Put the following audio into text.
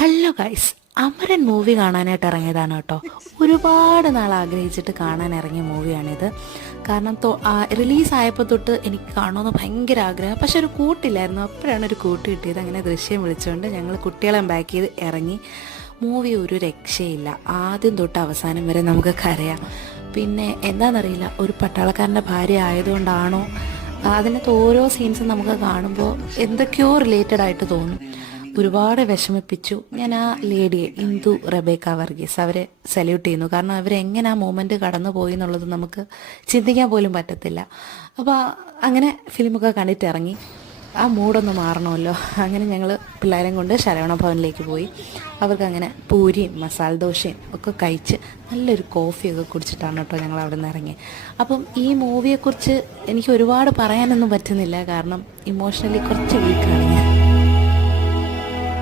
Hello guys, Amaran movie കാണാനായിട്ട് ഇറങ്ങിയതാണ് കേട്ടോ. ഒരുപാട് നാൾ ആഗ്രഹിച്ചിട്ട് കാണാൻ ഇറങ്ങിയ മൂവിയാണിത്. കാരണം റിലീസായപ്പോൾ തൊട്ട് എനിക്ക് കാണുമെന്ന് ഭയങ്കര ആഗ്രഹം, പക്ഷെ ഒരു കൂട്ടില്ലായിരുന്നു. അപ്പോഴാണ് ഒരു കൂട്ട് കിട്ടിയത്. അങ്ങനെ ദൃശ്യം വിളിച്ചുകൊണ്ട് ഞങ്ങൾ കുട്ടികളെ ബാക്ക് ചെയ്ത് ഇറങ്ങി. മൂവി ഒരു രക്ഷയില്ല. ആദ്യം തൊട്ട് അവസാനം വരെ നമുക്ക് കരയാം. പിന്നെ എന്താണെന്നറിയില്ല, ഒരു പട്ടാളക്കാരൻ്റെ ഭാര്യ ആയതുകൊണ്ടാണോ അതിനകത്ത് ഓരോ സീൻസും നമുക്ക് കാണുമ്പോൾ എന്തൊക്കെയോ റിലേറ്റഡ് ആയിട്ട് തോന്നും. ഒരുപാട് വിഷമിപ്പിച്ചു. ഞാൻ ആ ലേഡിയെ, ഇന്ദു റെബേക്ക വർഗീസ്, അവരെ സല്യൂട്ട് ചെയ്യുന്നു. കാരണം അവരെങ്ങനെ ആ മൂമെൻറ്റ് കടന്നു പോയി എന്നുള്ളത് നമുക്ക് ചിന്തിക്കാൻ പോലും പറ്റത്തില്ല. അപ്പോൾ അങ്ങനെ ഫിലിമൊക്കെ കണ്ടിട്ട് ഇറങ്ങി. ആ മൂഡൊന്ന് മാറണമല്ലോ. അങ്ങനെ ഞങ്ങൾ പിള്ളേരെയും കൊണ്ട് ശരവണ ഭവനിലേക്ക് പോയി. അവർക്കങ്ങനെ പൂരിയും മസാല ദോശയും ഒക്കെ കഴിച്ച് നല്ലൊരു കോഫിയൊക്കെ കുടിച്ചിട്ടാണ് കേട്ടോ ഞങ്ങൾ അവിടെ നിന്ന് ഇറങ്ങി. അപ്പം ഈ മൂവിയെക്കുറിച്ച് എനിക്ക് ഒരുപാട് പറയാനൊന്നും പറ്റുന്നില്ല, കാരണം ഇമോഷണലി കുറച്ച് വീക്കാണ് ഞാൻ.